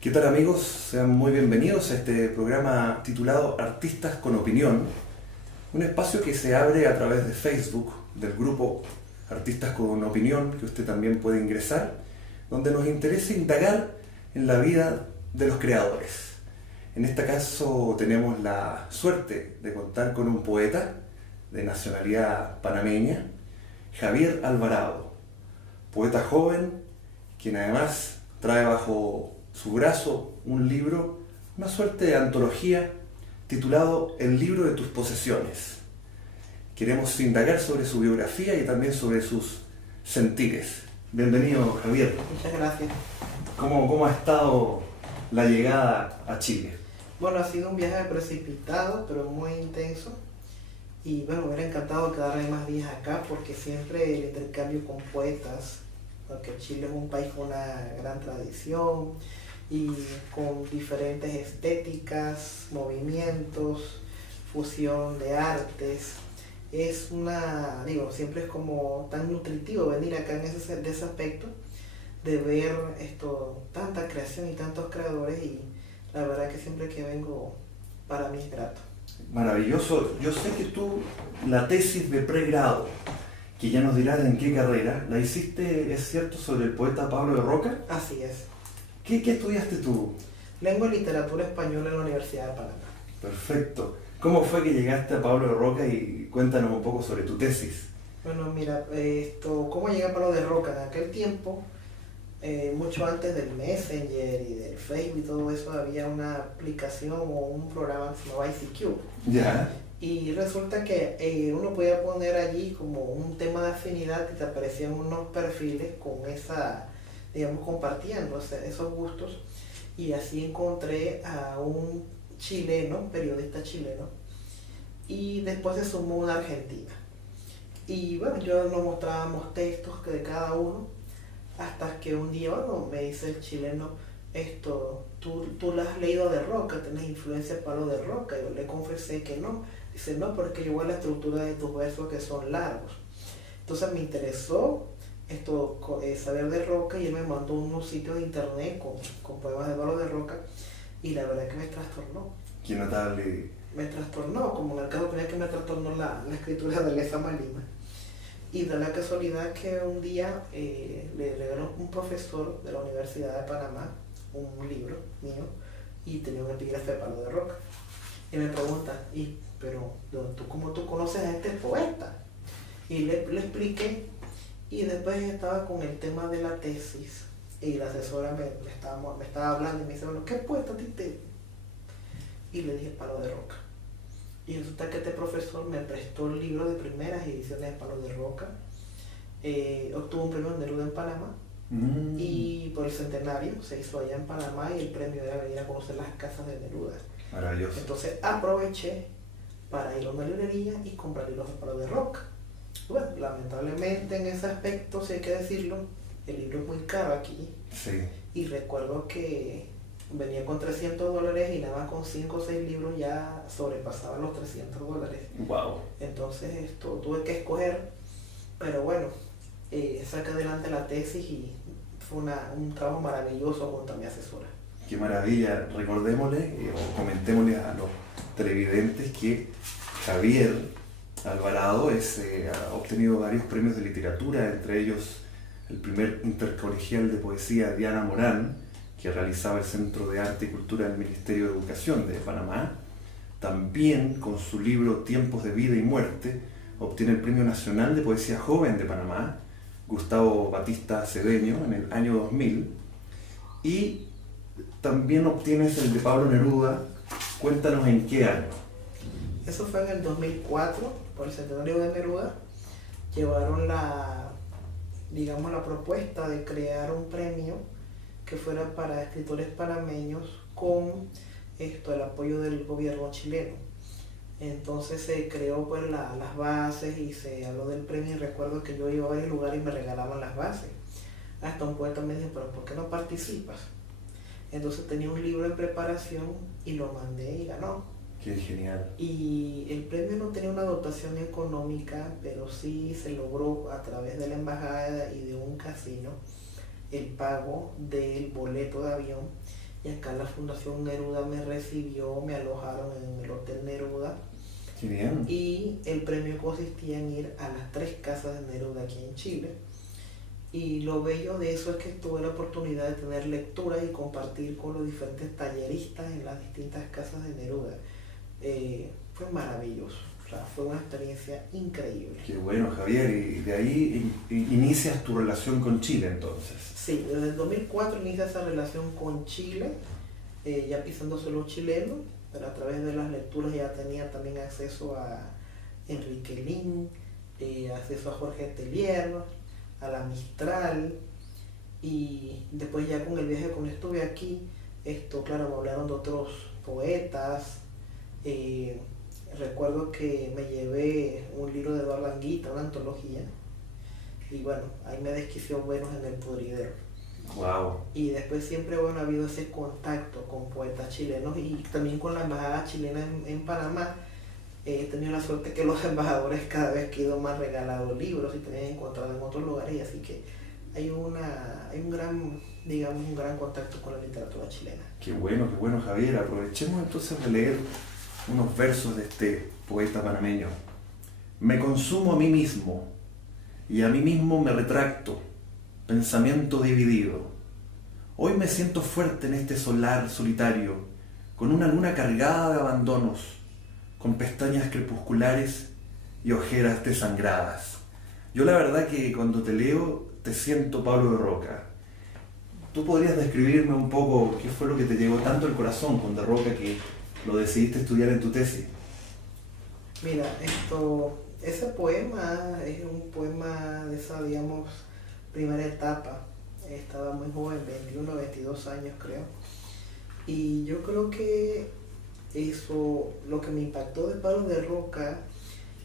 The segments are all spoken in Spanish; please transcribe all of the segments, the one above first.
¿Qué tal amigos? Sean muy bienvenidos a este programa titulado Artistas con Opinión, un espacio que se abre a través de Facebook del grupo Artistas con Opinión, que usted también puede ingresar, donde nos interesa indagar en la vida de los creadores. En este caso tenemos la suerte de contar con un poeta de nacionalidad panameña, Javier Alvarado, poeta joven, quien además trae bajo su brazo un libro, una suerte de antología titulado El libro de tus posesiones. Queremos indagar sobre su biografía y también sobre sus sentires. Bienvenido, Javier. Muchas gracias. ¿Cómo ha estado la llegada a Chile? Bueno, ha sido un viaje precipitado, pero muy intenso. Y bueno, me hubiera encantado quedarme más días acá porque siempre el intercambio con poetas, porque Chile es un país con una gran tradición y con diferentes estéticas, movimientos, fusión de artes. Es siempre es como tan nutritivo venir acá de ese aspecto, de ver tanta creación y tantos creadores, y la verdad que siempre que vengo para mí es grato. Maravilloso. Yo sé que tú, la tesis de pregrado, que ya nos dirás en qué carrera, la hiciste, ¿es cierto?, sobre el poeta Pablo de Roca. Así es. ¿Qué estudiaste tú? Lengua y literatura española en la Universidad de Panamá. Perfecto. ¿Cómo fue que llegaste a Pablo de Roca? Y cuéntanos un poco sobre tu tesis. Bueno, mira, ¿cómo llegué a Pablo de Roca? En aquel tiempo, mucho antes del Messenger y del Facebook y todo eso, había una aplicación o un programa que se llamaba ICQ. Ya. Y resulta que uno podía poner allí como un tema de afinidad y te aparecían unos perfiles con compartiendo esos gustos. Y así encontré a un chileno, periodista chileno, y después se sumó una argentina. Y bueno, nos mostrábamos textos de cada uno, hasta que un día, me dice el chileno, tú la has leído de Roca, ¿tienes influencia de Pablo de Roca? Yo le confesé que no. Dice, no, porque yo voy a la estructura de tus versos que son largos. Entonces me interesó saber de Roca, y él me mandó unos sitios de internet con poemas de Pablo de Roca, y la verdad que me trastornó. Qué notable. Me trastornó, como en el caso que me trastornó la escritura de Lezama Lima. Y da la casualidad que un día le regaló un profesor de la Universidad de Panamá un libro mío, y tenía un epígrafe de Pablo de Roca. Y me pregunta, pero ¿cómo tú conoces a este poeta? Y le expliqué, y después estaba con el tema de la tesis, y la asesora me estaba hablando y me dice, bueno, ¿qué poeta a ti te...? Y le dije Pablo de Roca. Y resulta que este profesor me prestó el libro de primeras ediciones de Pablo de Roca. Obtuvo un premio Neruda en Panamá, y por el centenario se hizo allá en Panamá, y el premio era venir a conocer las casas de Neruda. Maravilloso. Entonces aproveché para ir a una librería y comprar libros de Pablo de Roca. Bueno, lamentablemente en ese aspecto, si hay que decirlo, el libro es muy caro aquí. Sí. Y recuerdo que venía con $300 y nada más con 5 o 6 libros ya sobrepasaba los $300. Wow. Entonces tuve que escoger, pero bueno, saqué adelante la tesis y fue un trabajo maravilloso junto a mi asesora. Qué maravilla. Recordémosle o comentémosle a los televidentes que Javier Alvarado ha obtenido varios premios de literatura, entre ellos el primer intercolegial de poesía Diana Morán, que realizaba el Centro de Arte y Cultura del Ministerio de Educación de Panamá. También con su libro Tiempos de Vida y Muerte obtiene el Premio Nacional de Poesía Joven de Panamá, Gustavo Batista Cedeño, en el año 2000. Y también obtienes el de Pablo Neruda. Cuéntanos en qué año. Eso fue en el 2004, por el centenario de Neruda. Llevaron la propuesta de crear un premio que fuera para escritores panameños con el apoyo del gobierno chileno. Entonces se creó las bases y se habló del premio, y recuerdo que yo iba a varios lugares y me regalaban las bases. Hasta un poeta me dijo, pero ¿por qué no participas? Entonces tenía un libro en preparación y lo mandé y ganó. Qué genial. Y el premio no tenía una dotación económica, pero sí se logró a través de la embajada y de un casino el pago del boleto de avión y acá la Fundación Neruda me recibió, me alojaron en el Hotel Neruda. Qué bien. Y el premio consistía en ir a las 3 casas de Neruda aquí en Chile. Y lo bello de eso es que tuve la oportunidad de tener lecturas y compartir con los diferentes talleristas en las distintas casas de Neruda. Fue maravilloso, o sea, fue una experiencia increíble. Qué bueno, Javier, y de ahí inicias tu relación con Chile entonces. Sí, desde el 2004 inicia esa relación con Chile, ya pisando suelo chileno, pero a través de las lecturas ya tenía también acceso a Enrique Lin, acceso a Jorge Telier, a la Mistral, y después ya con el viaje cuando estuve aquí, claro, me hablaron de otros poetas. Recuerdo que me llevé un libro de Eduardo Anguita, una antología, y bueno, ahí me desquició Buenos en el Pudridero. Wow. Y después siempre ha habido ese contacto con poetas chilenos y también con la embajada chilena en Panamá. He tenido la suerte que los embajadores cada vez que he ido me han regalado libros y también he encontrado en otros lugares, y así que hay un gran contacto con la literatura chilena. Qué bueno, Javier. Aprovechemos entonces de leer unos versos de este poeta panameño. Me consumo a mí mismo y a mí mismo me retracto, pensamiento dividido. Hoy me siento fuerte en este solar solitario, con una luna cargada de abandonos, con pestañas crepusculares y ojeras desangradas. Yo la verdad que cuando te leo te siento Pablo de Roca. ¿Tú podrías describirme un poco qué fue lo que te llegó tanto al corazón con De Roca que lo decidiste estudiar en tu tesis? Mira, ese poema es un poema de esa, digamos, primera etapa. Estaba muy joven, 21, 22 años creo. Y yo creo que eso, lo que me impactó de Pablo de Roca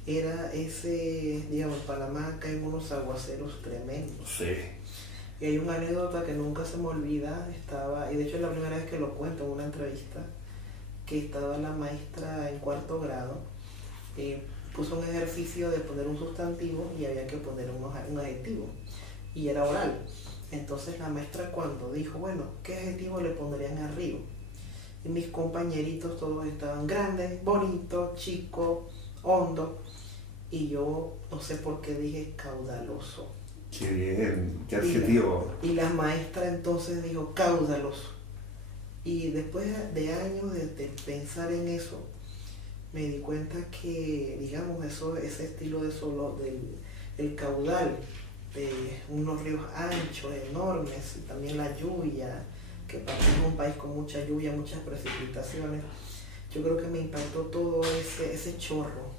era ese, digamos, Panamá caen unos aguaceros tremendos. Sí. Y hay una anécdota que nunca se me olvida, y de hecho es la primera vez que lo cuento en una entrevista, que estaba la maestra en 4º grado, puso un ejercicio de poner un sustantivo y había que poner un adjetivo, y era oral. Entonces la maestra cuando dijo, bueno, ¿qué adjetivo le pondrían arriba? Y mis compañeritos todos estaban grandes, bonitos, chicos, hondos, y yo no sé por qué dije caudaloso. Qué bien, qué adjetivo. Y la maestra entonces dijo caudaloso. Y después de años de pensar en eso, me di cuenta que, digamos, ese estilo de el caudal de unos ríos anchos, enormes, y también la lluvia, que partimos un país con mucha lluvia, muchas precipitaciones. Yo creo que me impactó todo ese chorro,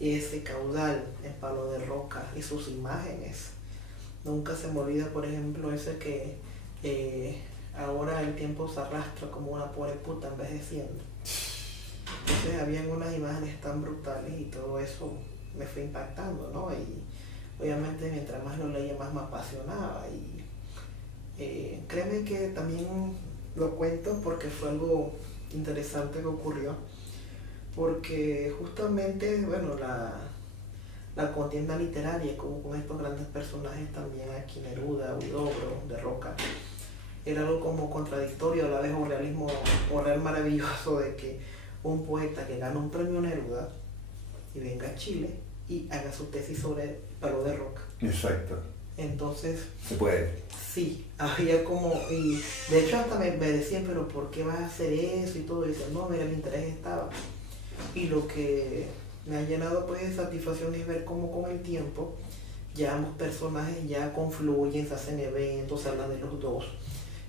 ese caudal en Pablo de Roca y sus imágenes. Nunca se me olvida, por ejemplo, ese que ahora el tiempo se arrastra como una pobre puta envejeciendo. Entonces habían unas imágenes tan brutales y todo eso me fue impactando, ¿no? Y obviamente mientras más lo leía más me apasionaba, y créeme que también lo cuento porque fue algo interesante que ocurrió, porque justamente, bueno, la contienda literaria con estos grandes personajes también aquí, Neruda, Huidobro, De Roca, era algo como contradictorio, a la vez un real maravilloso de que un poeta que gana un premio Neruda y venga a Chile y haga su tesis sobre Pablo de Roca. Exacto. Entonces, se puede. Sí, había como, y de hecho hasta me decían, pero ¿por qué vas a hacer eso? Y todo, y decían, no, mira, el interés estaba. Y lo que me ha llenado pues de satisfacción es ver cómo con el tiempo ya ambos personajes ya confluyen, se hacen eventos, se hablan de los dos,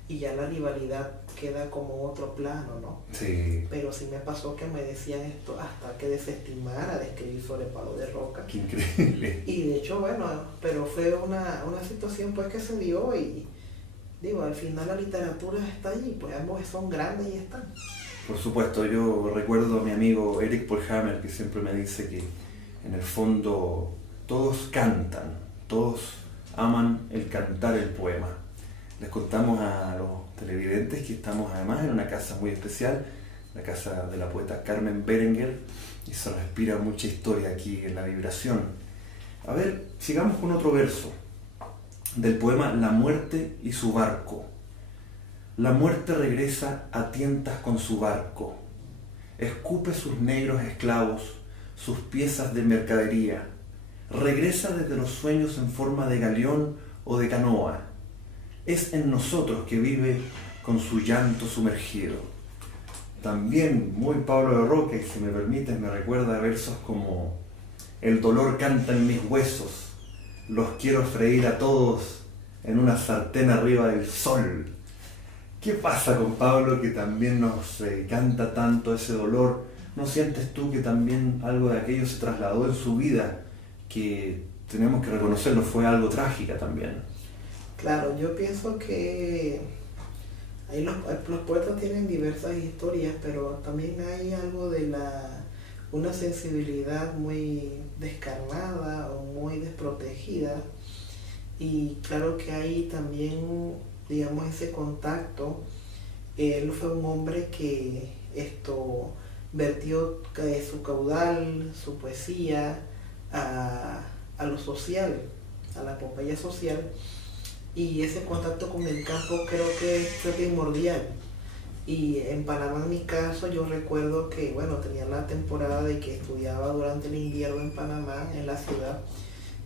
y ya la rivalidad queda como en otro plano, ¿no? Sí. Pero sí me pasó que me decían esto hasta que desestimara de escribir sobre Pablo de Roca. Qué increíble. Y de hecho, bueno, pero fue una situación pues que se dio, y digo, al final la literatura está allí, pues ambos son grandes y están. Por supuesto, yo recuerdo a mi amigo Eric Polhammer, que siempre me dice que en el fondo todos cantan, todos aman el cantar el poema. Les contamos a los televidentes que estamos además en una casa muy especial, la casa de la poeta Carmen Berenguer, y se respira mucha historia aquí en la vibración. A ver, sigamos con otro verso del poema La muerte y su barco. La muerte regresa a tientas con su barco, escupe sus negros esclavos, sus piezas de mercadería, regresa desde los sueños en forma de galeón o de canoa. Es en nosotros que vive con su llanto sumergido. También muy Pablo de Roca, y si me permites, me recuerda versos como: el dolor canta en mis huesos, los quiero freír a todos en una sartén arriba del sol. ¿Qué pasa con Pablo, que también nos canta tanto ese dolor? ¿No sientes tú que también algo de aquello se trasladó en su vida, que tenemos que reconocerlo, fue algo trágica también? Claro, yo pienso que ahí los poetas tienen diversas historias, pero también hay algo de una sensibilidad muy descarnada o muy desprotegida, y claro que hay también, digamos, ese contacto. Él fue un hombre que vertió su caudal, su poesía a lo social, a la epopeya social, y ese contacto con el campo creo que fue primordial. Y en Panamá, en mi caso, yo recuerdo que, bueno, tenía la temporada de que estudiaba durante el invierno en Panamá, en la ciudad,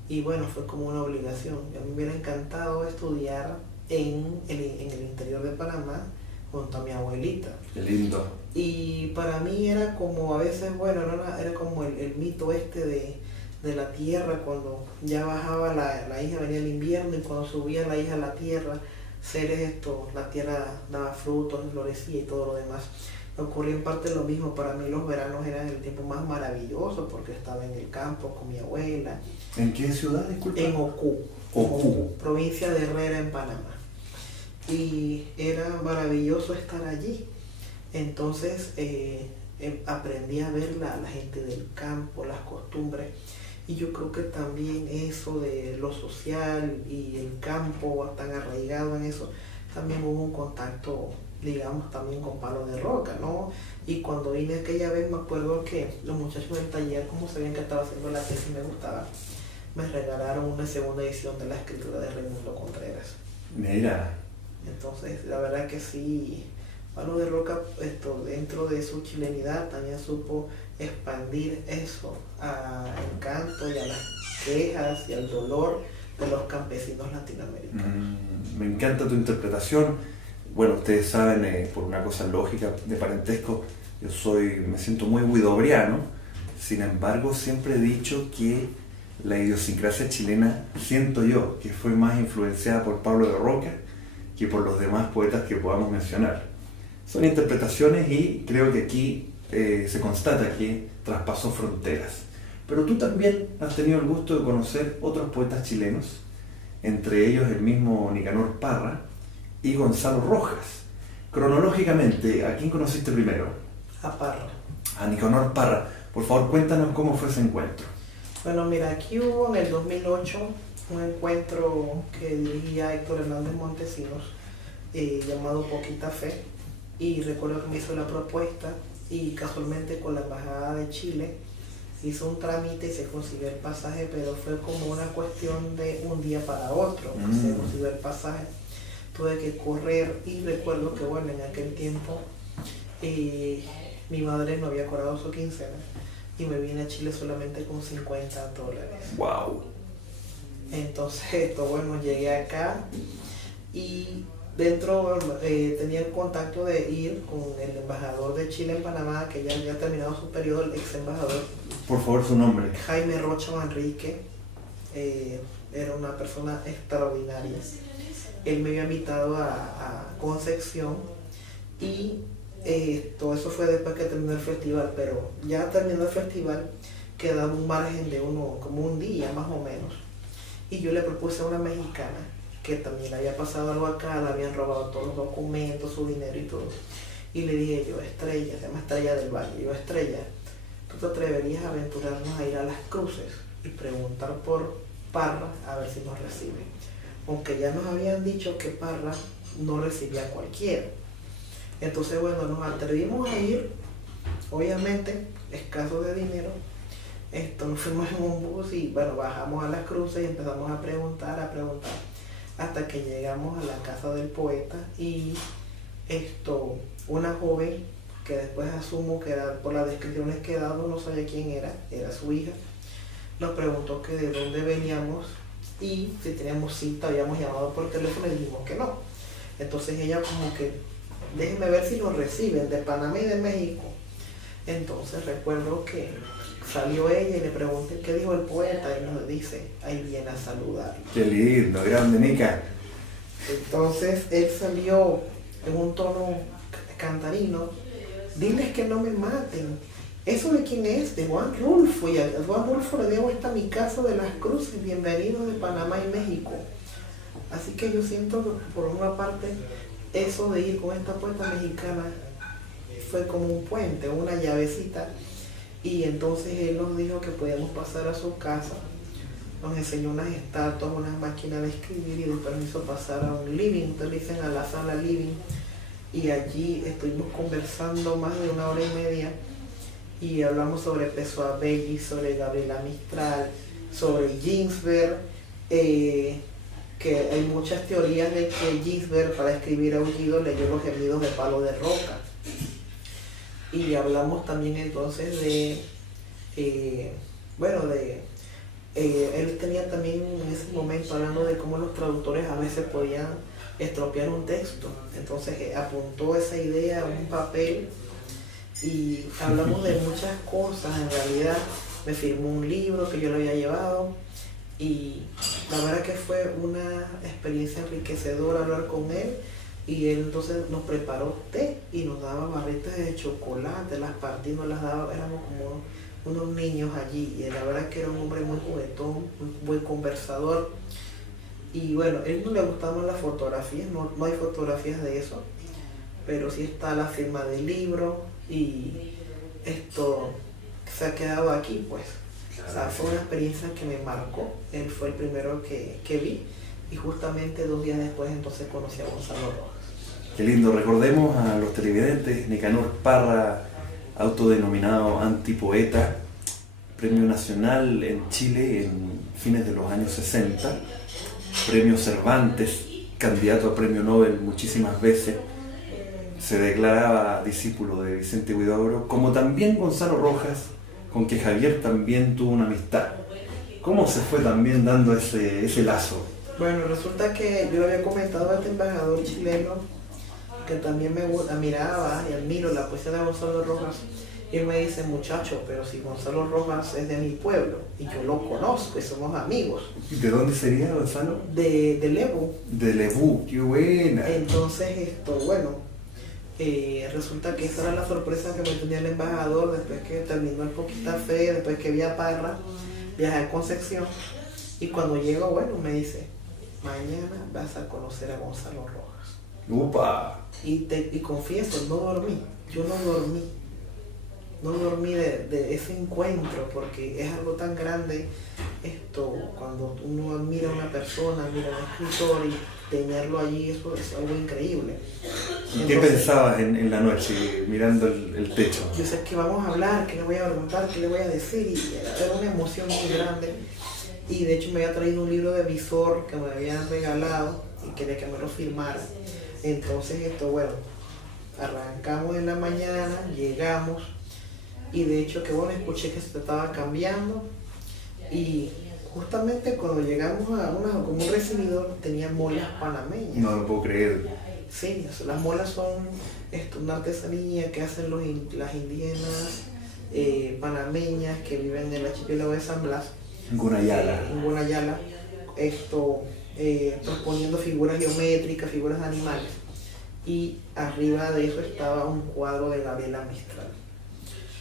y bueno, fue como una obligación. A mí me hubiera encantado estudiar en el interior de Panamá junto a mi abuelita. Qué lindo. Y para mí era como, a veces, bueno, era como el mito de la tierra, cuando ya bajaba la hija, venía el invierno, y cuando subía la hija a la tierra, la tierra daba frutos, florecía y todo lo demás. Ocurría en parte lo mismo. Para mí los veranos eran el tiempo más maravilloso, porque estaba en el campo con mi abuela. ¿En qué ciudad, disculpa? En Ocú. Ocú. Provincia de Herrera, en Panamá. Y era maravilloso estar allí. Entonces aprendí a ver la gente del campo, las costumbres. Y yo creo que también eso de lo social y el campo tan arraigado en eso, también hubo un contacto, digamos, también con Pablo de Roca, ¿no? Y cuando vine aquella vez, me acuerdo que los muchachos del taller, como sabían que estaba haciendo la tesis y me gustaba, me regalaron una segunda edición de la escritura de Raimundo Contreras. Mira. Entonces, la verdad que sí, Pablo de Roca, dentro de su chilenidad, también supo expandir eso al canto y a las quejas y al dolor de los campesinos latinoamericanos. Me encanta tu interpretación. Bueno, ustedes saben, por una cosa lógica de parentesco, me siento muy huidobriano. Sin embargo, siempre he dicho que la idiosincrasia chilena, siento yo, que fue más influenciada por Pablo de Roca que por los demás poetas que podamos mencionar. Son interpretaciones, y creo que aquí se constata que traspasó fronteras. Pero tú también has tenido el gusto de conocer otros poetas chilenos, entre ellos el mismo Nicanor Parra y Gonzalo Rojas. Cronológicamente, ¿a quién conociste primero? A Parra. A Nicanor Parra. Por favor, cuéntanos cómo fue ese encuentro. Bueno, mira, aquí hubo en el 2008 un encuentro que dirigía Héctor Hernández Montesinos, llamado Poquita Fe, y recuerdo que me hizo la propuesta, y casualmente con la Embajada de Chile hizo un trámite y se consiguió el pasaje, pero fue como una cuestión de un día para otro. Se consiguió el pasaje, tuve que correr, y recuerdo que, bueno, en aquel tiempo mi madre no había cobrado su quincena y me vine a Chile solamente con $50. ¡Wow! Entonces, bueno, llegué acá y dentro tenía el contacto de ir con el embajador de Chile en Panamá, que ya había terminado su periodo, el ex embajador. Por favor, su nombre. Jaime Rocha Manrique. Era una persona extraordinaria. Él me había invitado a Concepción, y todo eso fue después que terminó el festival, pero ya terminó el festival, quedaba un margen de como un día más o menos. Y yo le propuse a una mexicana que también le había pasado algo acá, le habían robado todos los documentos, su dinero y todo. Y le dije yo: Estrella, se llama Estrella del Valle, yo: Estrella, ¿tú te atreverías a aventurarnos a ir a Las Cruces y preguntar por Parra a ver si nos recibe? Aunque ya nos habían dicho que Parra no recibía a cualquiera. Entonces, bueno, nos atrevimos a ir, obviamente escasos de dinero. Nos fuimos en un bus y, bueno, bajamos a Las Cruces y empezamos a preguntar, hasta que llegamos a la casa del poeta, y una joven que después asumo que por las descripciones que he dado no sabía quién era su hija, nos preguntó que de dónde veníamos y si teníamos cita, habíamos llamado por teléfono y dijimos que no. Entonces ella como que, déjenme ver si nos reciben de Panamá y de México. Entonces recuerdo que salió ella y le pregunté qué dijo el poeta y nos dice, ahí viene a saludar. Qué lindo, grande Nica. Entonces él salió en un tono cantarino, diles que no me maten. ¿Eso de quién es? De Juan Rulfo. Y a Juan Rulfo le debo esta mi casa de las Cruces, bienvenido de Panamá y México. Así que yo siento que por una parte eso de ir con esta poeta mexicana fue como un puente, una llavecita. Y entonces él nos dijo que podíamos pasar a su casa. Nos enseñó unas estatuas, unas máquinas de escribir y después nos hizo pasar a un living, ustedes dicen a la sala living. Y allí estuvimos conversando más de 1 hora y media y hablamos sobre Pessoa Belli, sobre Gabriela Mistral, sobre Ginsberg, que hay muchas teorías de que Ginsberg para escribir Aullido leyó los gemidos de Palo de Roca. Y hablamos también entonces de, él tenía también en ese momento hablando de cómo los traductores a veces podían estropear un texto. Entonces apuntó esa idea a un papel y hablamos de muchas cosas. En realidad me firmó un libro que yo le había llevado y la verdad que fue una experiencia enriquecedora hablar con él. Y él entonces nos preparó té y nos daba barritas de chocolate, las partimos, nos las daba, éramos como unos niños allí. Y la verdad que era un hombre muy juguetón, muy buen conversador. Y bueno, a él no le gustaban las fotografías, no hay fotografías de eso, pero sí está la firma del libro y esto se ha quedado aquí, pues. O sea, fue una experiencia que me marcó. Él fue el primero que vi y justamente 2 días después entonces conocí a Gonzalo Rojas. Qué lindo, recordemos a los televidentes, Nicanor Parra, autodenominado antipoeta, premio nacional en Chile en fines de los años 60, premio Cervantes, candidato a premio Nobel muchísimas veces, se declaraba discípulo de Vicente Huidobro, como también Gonzalo Rojas, con que Javier también tuvo una amistad. ¿Cómo se fue también dando ese lazo? Bueno, resulta que yo había comentado a este embajador chileno que también me admiraba y admiro la poesía de Gonzalo Rojas. Y él me dice, muchacho, pero si Gonzalo Rojas es de mi pueblo y yo lo conozco y somos amigos. ¿De dónde sería Gonzalo? De Lebu. De Lebu, qué buena. Entonces, resulta que esa era la sorpresa que me tenía el embajador después que terminó el Poquita Fe, después que vi a Parra, viajé a Concepción. Y cuando llego, bueno, me dice, mañana vas a conocer a Gonzalo Rojas. ¡Upa! Y confieso, no dormí, yo no dormí de ese encuentro, porque es algo tan grande cuando uno admira a una persona, admira a un escritor y tenerlo allí, eso es algo increíble. ¿Y qué pensabas en la noche mirando el techo? Yo sé que vamos a hablar, que le voy a preguntar, que le voy a decir, y era una emoción muy grande. Y de hecho me había traído un libro de Visor que me habían regalado y quería que me lo firmara. Entonces arrancamos en la mañana, llegamos y de hecho que escuché que se estaba cambiando y justamente cuando llegamos como un recibidor tenían molas panameñas. No lo puedo creer. Sí, las molas son una artesanía que hacen las indígenas panameñas que viven en el archipiélago de San Blas. En Gunayala. En Gunayala, proponiendo figuras geométricas, figuras de animales. Y arriba de eso estaba un cuadro de Gabriela Mistral.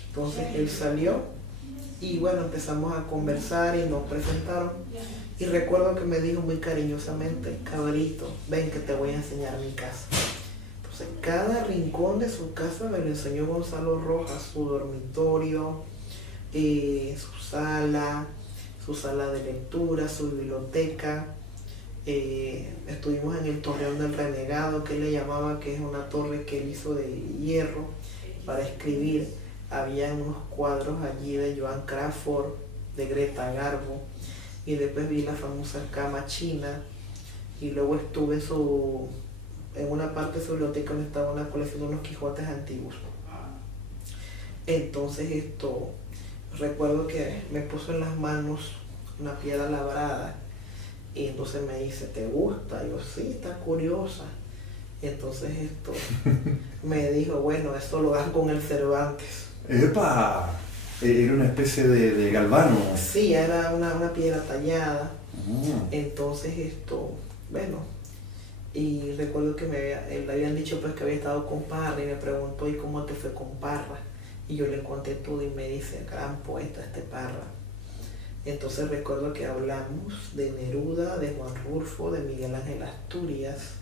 Entonces él salió y bueno, empezamos a conversar y nos presentaron. Y recuerdo que me dijo muy cariñosamente, cabrito, ven que te voy a enseñar mi casa. Entonces cada rincón de su casa me lo enseñó Gonzalo Rojas, su dormitorio, su sala de lectura, su biblioteca. Estuvimos en el Torreón del Renegado, que él le llamaba, que es una torre que él hizo de hierro para escribir. Había unos cuadros allí de Joan Crawford, de Greta Garbo, y después vi la famosa cama china, y luego estuve en su en una parte de su biblioteca donde estaba una colección de unos Quijotes antiguos. Entonces recuerdo que me puso en las manos una piedra labrada y entonces me dice, ¿te gusta? Y yo, sí, está curiosa. Y entonces me dijo, bueno, esto lo dan con el Cervantes. ¡Epa! Era una especie de galvano. Sí, era una piedra tallada. Entonces bueno, y recuerdo que le habían dicho pues que había estado con Parra y me preguntó, ¿y cómo te fue con Parra? Y yo le conté todo y me dice, gran poeta Parra. Entonces recuerdo que hablamos de Neruda, de Juan Rulfo, de Miguel Ángel Asturias,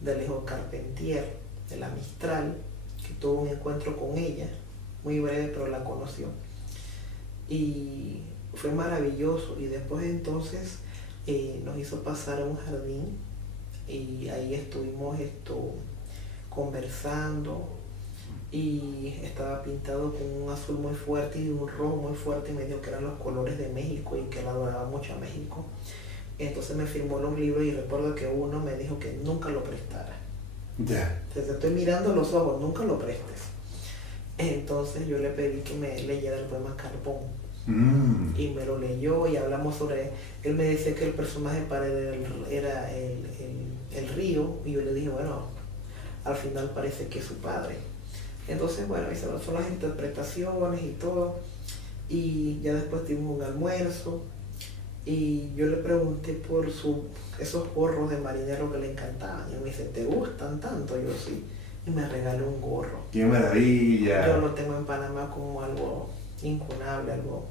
de Alejo Carpentier, de la Mistral, que tuvo un encuentro con ella, muy breve pero la conoció. Y fue maravilloso, y después entonces nos hizo pasar a un jardín y ahí estuvimos conversando, y estaba pintado con un azul muy fuerte y un rojo muy fuerte y me dijo que eran los colores de México y que él adoraba mucho a México. Entonces me firmó los libros y recuerdo que uno me dijo que nunca lo prestara. Ya. Te estoy mirando los ojos, nunca lo prestes. Entonces yo le pedí que me leyera el poema Carbón. Y me lo leyó y hablamos sobre... Él me decía que el personaje para él era el río, y yo le dije, bueno, al final parece que es su padre. Entonces, bueno, esas son las interpretaciones y todo. Y ya después tuvimos un almuerzo y yo le pregunté por esos gorros de marinero que le encantaban. Y me dice, ¿te gustan tanto? Yo sí. Y me regaló un gorro. ¡Qué maravilla! Yo lo tengo en Panamá como algo incunable, algo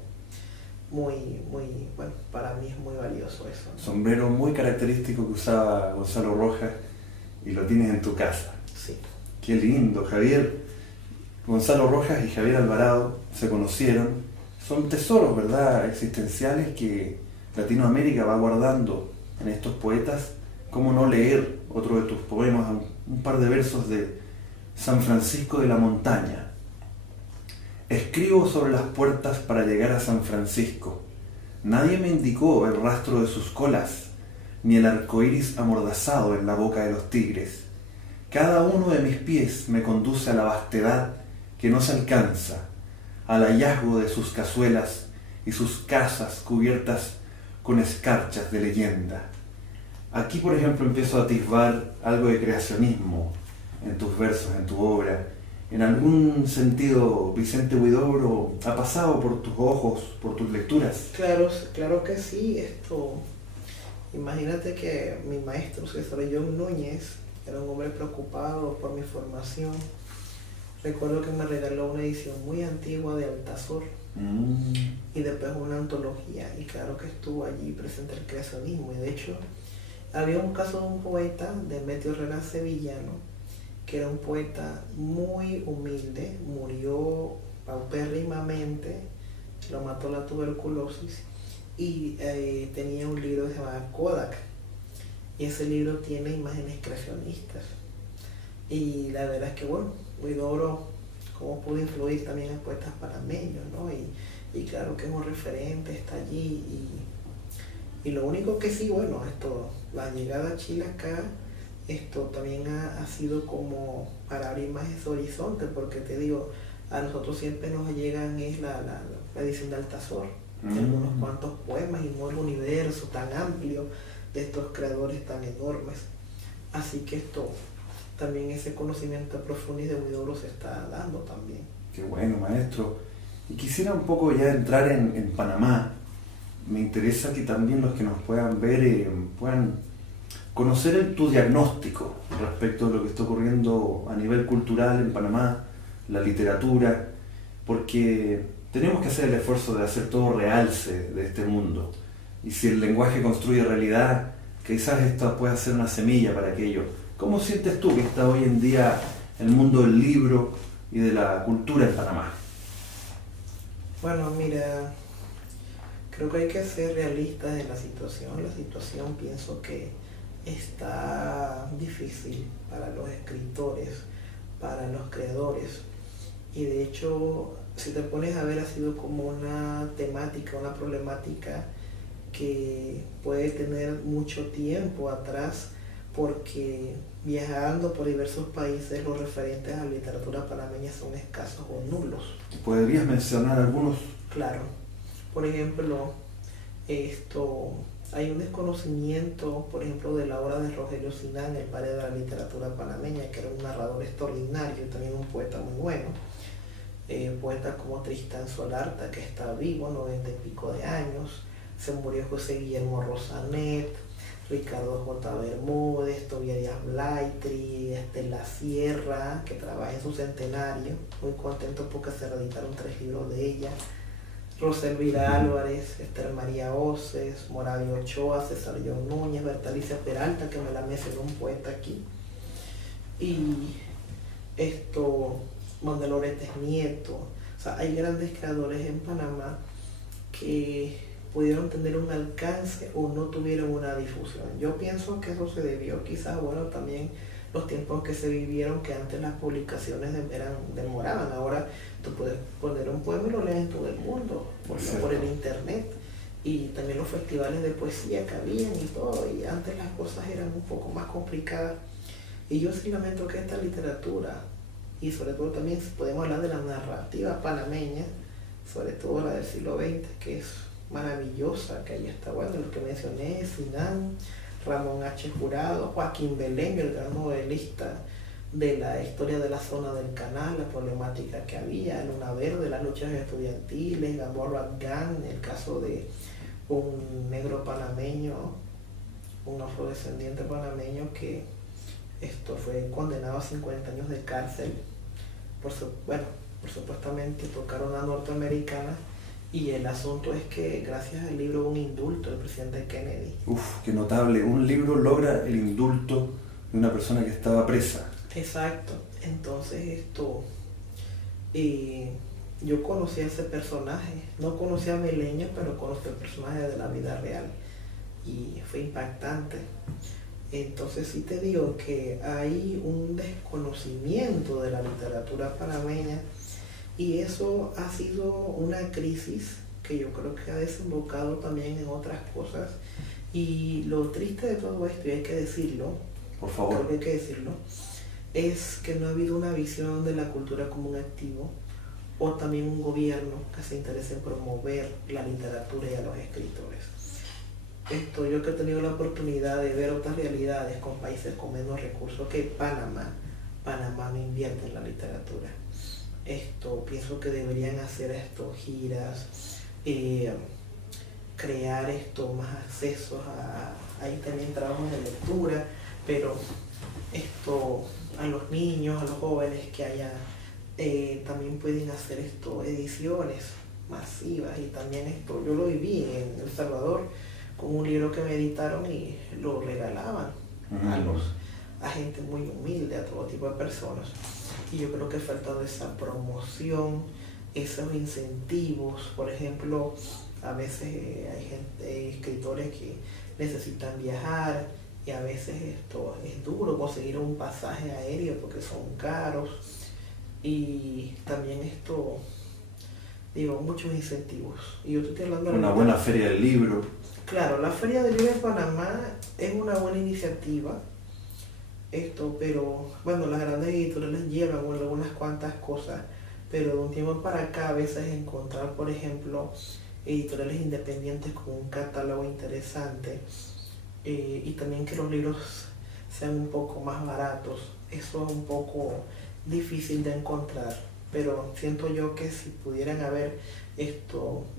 muy, bueno, para mí es muy valioso eso, ¿no? Sombrero muy característico que usaba Gonzalo Rojas y lo tienes en tu casa. Sí. ¡Qué lindo, Javier! Gonzalo Rojas y Javier Alvarado se conocieron. Son tesoros, ¿verdad?, existenciales que Latinoamérica va guardando en estos poetas. ¿Cómo no leer otro de tus poemas, un par de versos de San Francisco de la Montaña? Escribo sobre las puertas para llegar a San Francisco. Nadie me indicó el rastro de sus colas, ni el arco iris amordazado en la boca de los tigres. Cada uno de mis pies me conduce a la vastedad que no se alcanza, al hallazgo de sus cazuelas y sus casas cubiertas con escarchas de leyenda. Aquí, por ejemplo, empiezo a atisbar algo de creacionismo en tus versos, en tu obra. En algún sentido, Vicente Huidobro ha pasado por tus ojos, por tus lecturas. Claro que sí. Imagínate que mi maestro, César John Núñez, era un hombre preocupado por mi formación. Recuerdo que me regaló una edición muy antigua de Altazor y después una antología, y claro que estuvo allí presente el creacionismo. Y de hecho había un caso de un poeta, Demetrio Herrera Sevillano, que era un poeta muy humilde, murió paupérrimamente, lo mató la tuberculosis, y tenía un libro que se llamaba Kodak, y ese libro tiene imágenes creacionistas. Y la verdad es que, bueno, Huidobro, cómo pudo influir también en poetas panameños, ¿no? Y claro que es un referente, está allí. Y lo único que sí, bueno, la llegada a Chile acá, también ha sido como para abrir más ese horizonte, porque te digo, a nosotros siempre nos llegan es la edición de Altazor, de algunos cuantos poemas y no el universo tan amplio de estos creadores tan enormes. Así que también ese conocimiento profundo de Huidobro se está dando también. Qué bueno, maestro. Y quisiera un poco ya entrar en Panamá. Me interesa que también los que nos puedan ver puedan conocer tu diagnóstico respecto a lo que está ocurriendo a nivel cultural en Panamá, la literatura, porque tenemos que hacer el esfuerzo de hacer todo realce de este mundo. Y si el lenguaje construye realidad, quizás esto pueda ser una semilla para aquello. ¿Cómo sientes tú que está hoy en día el mundo del libro y de la cultura en Panamá? Bueno, mira, creo que hay que ser realistas en la situación. La situación pienso que está difícil para los escritores, para los creadores. Y de hecho, si te pones a ver, ha sido como una temática, una problemática que puede tener mucho tiempo atrás, porque viajando por diversos países, los referentes a la literatura panameña son escasos o nulos. ¿Podrías mencionar algunos? Claro. Por ejemplo, hay un desconocimiento, por ejemplo, de la obra de Rogelio Sinán, el padre de la literatura panameña, que era un narrador extraordinario y también un poeta muy bueno. Poetas como Tristán Solarta, que está vivo, 90 y pico de años. Se murió José Guillermo Rosanet, Ricardo J. Bermúdez, Tobías Díaz Blaitri, Estela Sierra, que trabaja en su centenario. Muy contento porque se reeditaron 3 libros de ella. Rosa Elvira Álvarez, Esther María Oces, Moravia Ochoa, César John Núñez, Bertalicia Peralta, que me la mencionó un poeta aquí. Y Manuel Oretes Nieto. O sea, hay grandes creadores en Panamá que pudieron tener un alcance o no tuvieron una difusión. Yo pienso que eso se debió quizás, bueno, también los tiempos que se vivieron, que antes las publicaciones demoraban. Ahora tú puedes poner un poema y lo lees en todo el mundo, por el internet. Y también los festivales de poesía que habían y todo, y antes las cosas eran un poco más complicadas. Y yo sí lamento que esta literatura, y sobre todo también podemos hablar de la narrativa panameña, sobre todo la del siglo XX, que es maravillosa, que ahí está, bueno, lo que mencioné, Sinán, Ramón H. Jurado, Joaquín Beleño, el gran novelista de la historia de la zona del canal, la problemática que había, Luna Verde, las luchas estudiantiles, Gamboa Afgán, el caso de un negro panameño, un afrodescendiente panameño que fue condenado a 50 años de cárcel por supuestamente tocar una norteamericana. Y el asunto es que gracias al libro hubo un indulto del presidente Kennedy. Uf, qué notable. Un libro logra el indulto de una persona que estaba presa. Exacto. Entonces yo conocí a ese personaje. No conocí a Beleño, pero conocí el personaje de la vida real. Y fue impactante. Entonces sí te digo que hay un desconocimiento de la literatura panameña. Y eso ha sido una crisis que yo creo que ha desembocado también en otras cosas. Y lo triste de todo esto, y hay que decirlo, por favor, creo que hay que decirlo, es que no ha habido una visión de la cultura como un activo, o también un gobierno que se interese en promover la literatura y a los escritores. Yo que he tenido la oportunidad de ver otras realidades con países con menos recursos que Panamá no invierte en la literatura. Pienso que deberían hacer giras, crear más accesos ahí también trabajos de lectura, pero a los niños, a los jóvenes que haya, también pueden hacer ediciones masivas. Y también yo lo viví en El Salvador con un libro que me editaron y lo regalaban a gente muy humilde, a todo tipo de personas. Y yo creo que ha faltado esa promoción, esos incentivos. Por ejemplo, a veces hay escritores que necesitan viajar y a veces es duro conseguir un pasaje aéreo porque son caros. Y también muchos incentivos. Y yo estoy hablando de una buena feria del libro. Claro, la Feria del Libro de Panamá es una buena iniciativa. Pero bueno, las grandes editoriales llevan algunas cuantas cosas, pero de un tiempo para acá a veces encontrar, por ejemplo, editoriales independientes con un catálogo interesante, y también que los libros sean un poco más baratos, eso es un poco difícil de encontrar. Pero siento yo que si pudieran haber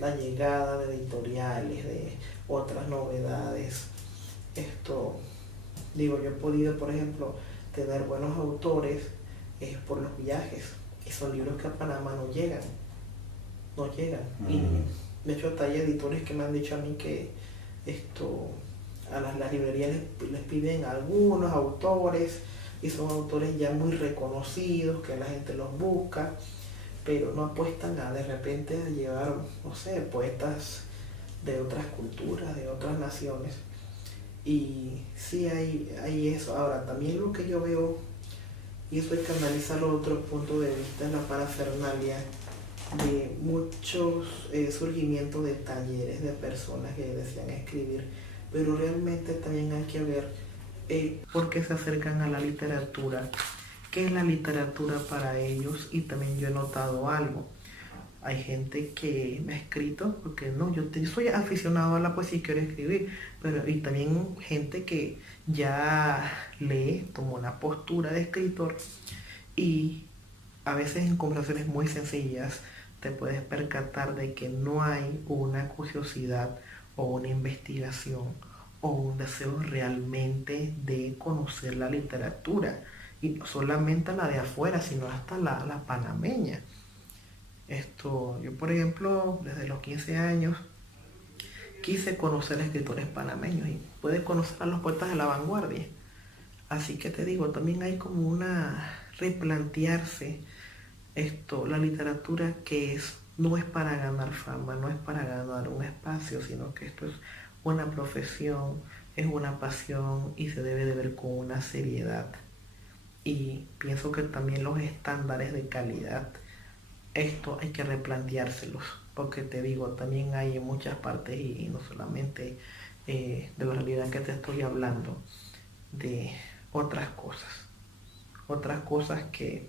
la llegada de editoriales, de otras novedades, yo he podido, por ejemplo, tener buenos autores por los viajes, y son libros que a Panamá no llegan. Y de hecho hay editores que me han dicho a mí que a las librerías les piden algunos autores, y son autores ya muy reconocidos, que la gente los busca, pero no apuestan a de repente a llevar, no sé, poetas de otras culturas, de otras naciones. Y sí hay eso. Ahora, también lo que yo veo, y eso hay que analizarlo desde otro punto de vista, es la parafernalia de muchos surgimientos de talleres de personas que desean escribir, pero realmente también hay que ver por qué se acercan a la literatura, qué es la literatura para ellos. Y también yo he notado algo. Hay gente que me ha escrito, porque no, yo soy aficionado a la poesía y quiero escribir, pero y también gente que ya lee, toma una postura de escritor, y a veces en conversaciones muy sencillas te puedes percatar de que no hay una curiosidad o una investigación o un deseo realmente de conocer la literatura, y no solamente la de afuera, sino hasta la panameña. Yo, por ejemplo, desde los 15 años quise conocer a escritores panameños y pude conocer a los poetas de la vanguardia. Así que te digo, también hay como una replantearse la literatura, que no es para ganar fama, no es para ganar un espacio, sino que esto es una profesión, es una pasión y se debe de ver con una seriedad. Y pienso que también los estándares de calidad, esto hay que replanteárselos, porque te digo, también hay en muchas partes, y no solamente de la realidad que te estoy hablando, de otras cosas que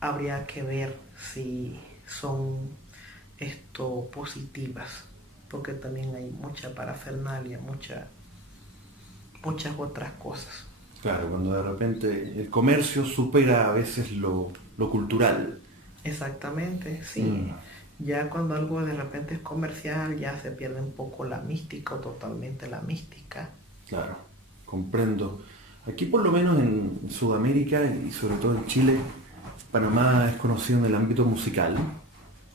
habría que ver si son positivas, porque también hay mucha parafernalia, muchas otras cosas. Claro, cuando de repente el comercio supera a veces lo cultural. Exactamente, sí. Ya cuando algo de repente es comercial, ya se pierde un poco la mística, o totalmente la mística. Claro, comprendo. Aquí por lo menos en Sudamérica y sobre todo en Chile, Panamá es conocido en el ámbito musical,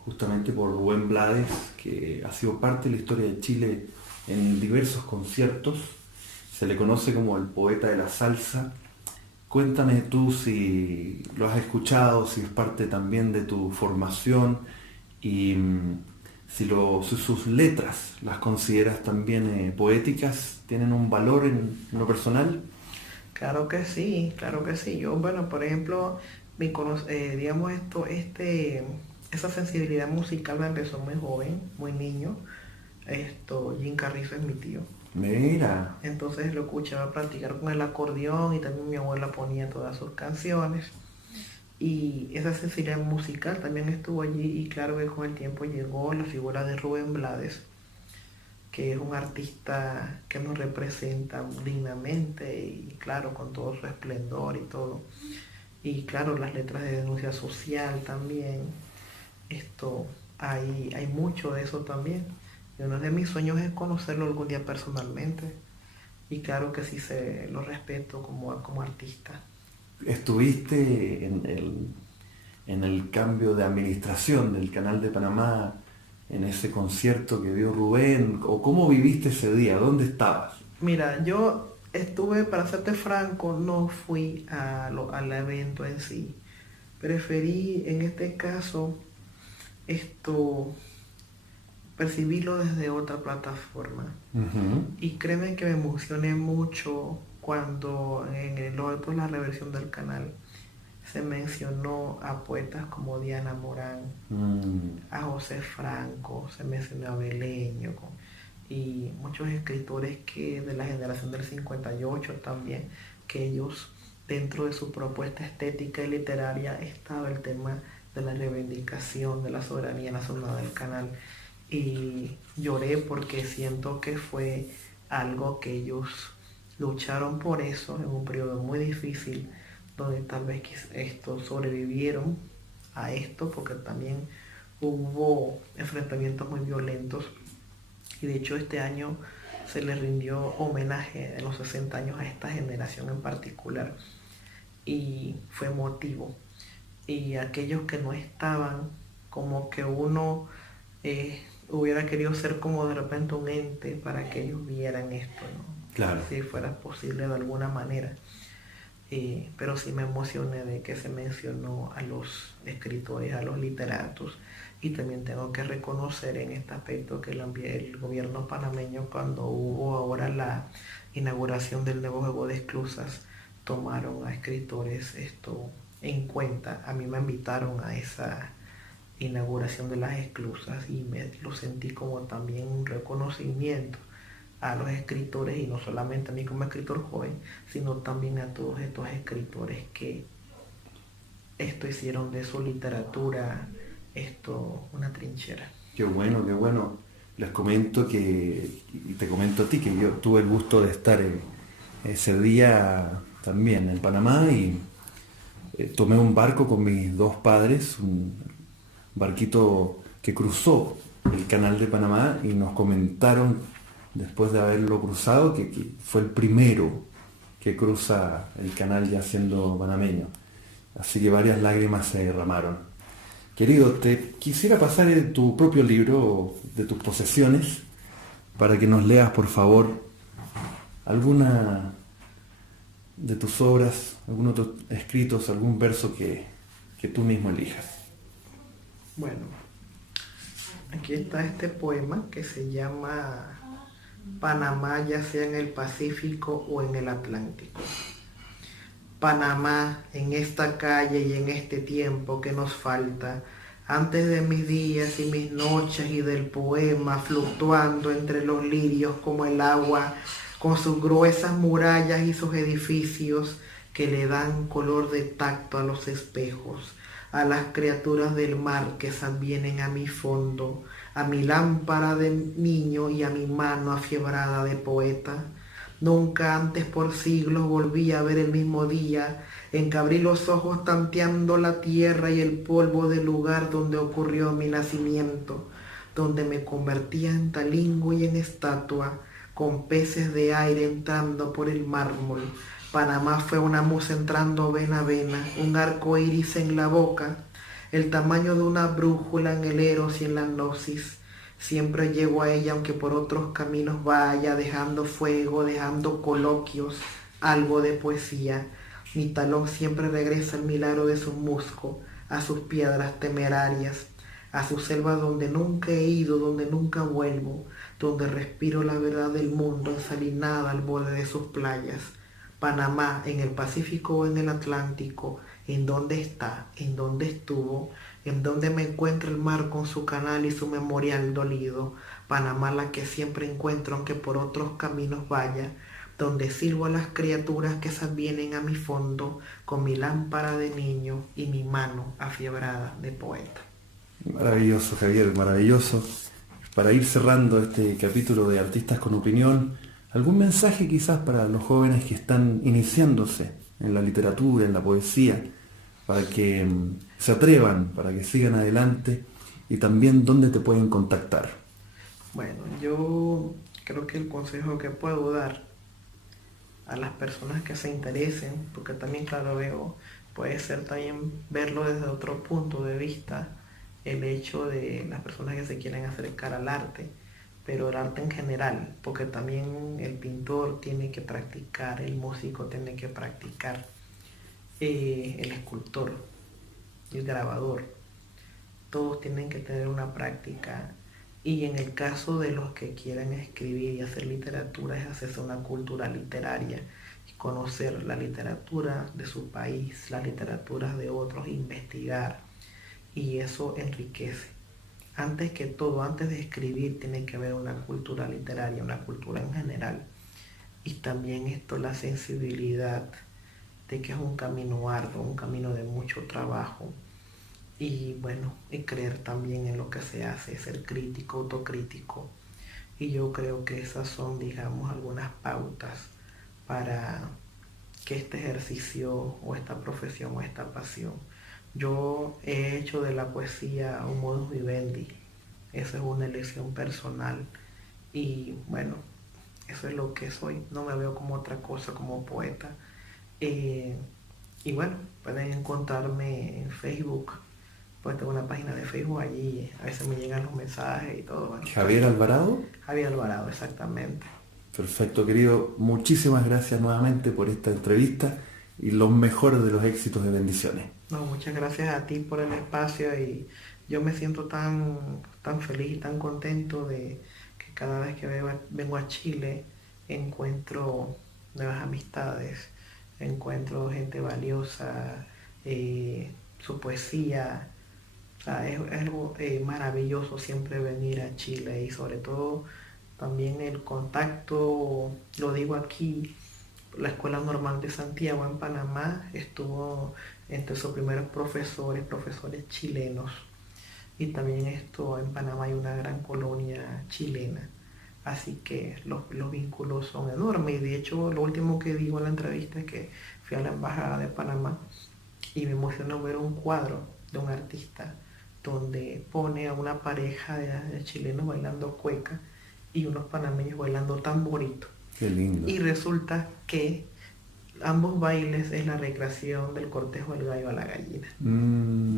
justamente por Rubén Blades, que ha sido parte de la historia de Chile en diversos conciertos. Se le conoce como el poeta de la salsa. Cuéntame tú si lo has escuchado, si es parte también de tu formación y si sus letras las consideras también poéticas, tienen un valor en lo personal. Claro que sí, claro que sí. Yo, bueno, por ejemplo, digamos esa sensibilidad musical me empezó muy joven, muy niño. Jim Carrizo es mi tío. Mira. Entonces lo escuchaba practicar con el acordeón, y también mi abuela ponía todas sus canciones. Y esa sensibilidad musical también estuvo allí, y claro que con el tiempo llegó la figura de Rubén Blades, que es un artista que nos representa dignamente y claro, con todo su esplendor y todo. Y claro, las letras de denuncia social también. Hay mucho de eso también. Y uno de mis sueños es conocerlo algún día personalmente. Y claro que sí lo respeto como artista. Estuviste en el cambio de administración del Canal de Panamá, en ese concierto que dio Rubén, o cómo viviste ese día, ¿dónde estabas? Mira, yo estuve, para serte franco, no fui al evento en sí. Preferí en este caso percibirlo desde otra plataforma. Y créeme que me emocioné mucho cuando en el otro, la reversión del canal, se mencionó a poetas como Diana Morán, a José Franco, se mencionó a Beleño, y muchos escritores que de la generación del 58 también, que ellos, dentro de su propuesta estética y literaria, estaba el tema de la reivindicación de la soberanía nacional del canal. Y lloré porque siento que fue algo que ellos lucharon por eso en un periodo muy difícil, donde tal vez sobrevivieron a esto, porque también hubo enfrentamientos muy violentos. Y de hecho este año se le rindió homenaje en los 60 años a esta generación en particular, y fue emotivo. Y aquellos que no estaban, como que uno hubiera querido ser como de repente un ente para que ellos vieran esto, ¿no? Claro. Si fuera posible de alguna manera. Pero sí me emocioné de que se mencionó a los escritores, a los literatos, y también tengo que reconocer en este aspecto que el gobierno panameño, cuando hubo ahora la inauguración del nuevo juego de esclusas, tomaron a escritores en cuenta. A mí me invitaron a esa inauguración de las esclusas y lo sentí como también un reconocimiento a los escritores, y no solamente a mí como escritor joven, sino también a todos estos escritores que esto hicieron de su literatura una trinchera. Qué bueno, qué bueno. Les comento y te comento a ti, que yo tuve el gusto de estar ese día también en Panamá y tomé un barco con mis dos padres, un barquito que cruzó el canal de Panamá, y nos comentaron, después de haberlo cruzado, que fue el primero que cruza el canal ya siendo panameño. Así que varias lágrimas se derramaron. Querido, te quisiera pasar tu propio libro de tus posesiones para que nos leas, por favor, alguna de tus obras, algunos de tus escritos, algún verso que tú mismo elijas. Bueno, aquí está este poema que se llama Panamá, ya sea en el Pacífico o en el Atlántico. Panamá, en esta calle y en este tiempo que nos falta, antes de mis días y mis noches y del poema, fluctuando entre los lirios como el agua, con sus gruesas murallas y sus edificios que le dan color de tacto a los espejos, a las criaturas del mar que vienen a mi fondo, a mi lámpara de niño y a mi mano afiebrada de poeta. Nunca antes por siglos volví a ver el mismo día en que abrí los ojos tanteando la tierra y el polvo del lugar donde ocurrió mi nacimiento, donde me convertía en talingo y en estatua, con peces de aire entrando por el mármol. Panamá fue una musa entrando vena a vena, un arco iris en la boca, el tamaño de una brújula en el eros y en la gnosis. Siempre llego a ella aunque por otros caminos vaya, dejando fuego, dejando coloquios, algo de poesía. Mi talón siempre regresa al milagro de su musgo, a sus piedras temerarias, a su selva donde nunca he ido, donde nunca vuelvo, donde respiro la verdad del mundo ensalinada al borde de sus playas. Panamá, en el Pacífico o en el Atlántico, ¿en dónde está? ¿En dónde estuvo? ¿En dónde me encuentra el mar con su canal y su memorial dolido? Panamá, la que siempre encuentro aunque por otros caminos vaya, donde sirvo a las criaturas que vienen a mi fondo con mi lámpara de niño y mi mano afiebrada de poeta. Maravilloso, Javier, maravilloso. Para ir cerrando este capítulo de Artistas con Opinión, ¿algún mensaje quizás para los jóvenes que están iniciándose en la literatura, en la poesía, para que se atrevan, para que sigan adelante, y también dónde te pueden contactar? Bueno, yo creo que el consejo que puedo dar a las personas que se interesen, porque también, claro, puede ser también verlo desde otro punto de vista, el hecho de las personas que se quieren acercar al arte, pero el arte en general, porque también el pintor tiene que practicar, el músico tiene que practicar, el escultor, el grabador, todos tienen que tener una práctica. Y en el caso de los que quieran escribir y hacer literatura, es hacerse una cultura literaria y conocer la literatura de su país, las literaturas de otros, investigar, y eso enriquece. Antes que todo, antes de escribir, tiene que haber una cultura literaria, una cultura en general. Y también la sensibilidad de que es un camino arduo, un camino de mucho trabajo. Y bueno, y creer también en lo que se hace, ser crítico, autocrítico. Y yo creo que esas son, digamos, algunas pautas para que este ejercicio o esta profesión o esta pasión. Yo he hecho de la poesía un modus vivendi. Esa es una elección personal. Y bueno, eso es lo que soy. No me veo como otra cosa, como poeta. Y bueno, pueden encontrarme en Facebook. Pues tengo una página de Facebook, allí a veces me llegan los mensajes y todo. Bueno, ¿Javier Alvarado? Javier Alvarado, exactamente. Perfecto, querido. Muchísimas gracias nuevamente por esta entrevista y los mejores de los éxitos y bendiciones. No, muchas gracias a ti por el espacio, y yo me siento tan feliz y tan contento de que cada vez que vengo a Chile encuentro nuevas amistades, encuentro gente valiosa, su poesía. O sea, es algo maravilloso siempre venir a Chile, y sobre todo También el contacto, lo digo aquí, la Escuela Normal de Santiago en Panamá estuvo entre sus primeros profesores chilenos. Y también esto en Panamá hay una gran colonia chilena. Así que los vínculos son enormes. Y de hecho, lo último que digo en la entrevista es que fui a la Embajada de Panamá y me emocionó ver un cuadro de un artista donde pone a una pareja de chilenos bailando cueca y unos panameños bailando tamborito. Qué lindo. Y resulta que ambos bailes es la recreación del cortejo del gallo a la gallina.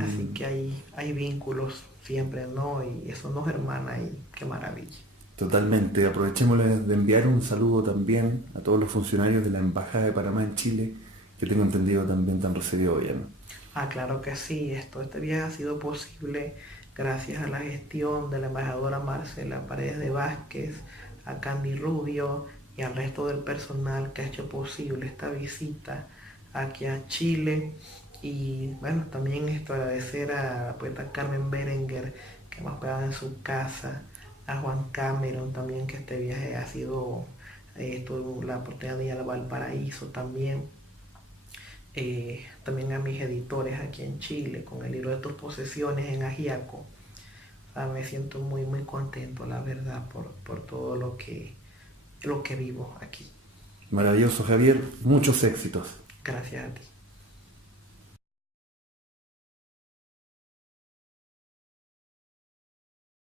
Así que hay vínculos siempre, ¿no? Y eso nos hermana y qué maravilla. Totalmente. Aprovechemos de enviar un saludo también a todos los funcionarios de la Embajada de Panamá en Chile, que tengo entendido también tan recibido bien. Claro que sí. Este viaje ha sido posible gracias a la gestión de la embajadora Marcela Paredes de Vázquez, a Candy Rubio y al resto del personal que ha hecho posible esta visita aquí a Chile. Y bueno, también agradecer a la poeta Carmen Berenguer, que hemos quedado en su casa, a Juan Cameron también, que este viaje ha sido, tuve la oportunidad de ir al Valparaíso también. También a mis editores aquí en Chile, con el libro de tus posesiones en Ajiaco. Me siento muy muy contento, la verdad, por todo lo que vivo aquí. Maravilloso, Javier. Muchos éxitos. Gracias a ti.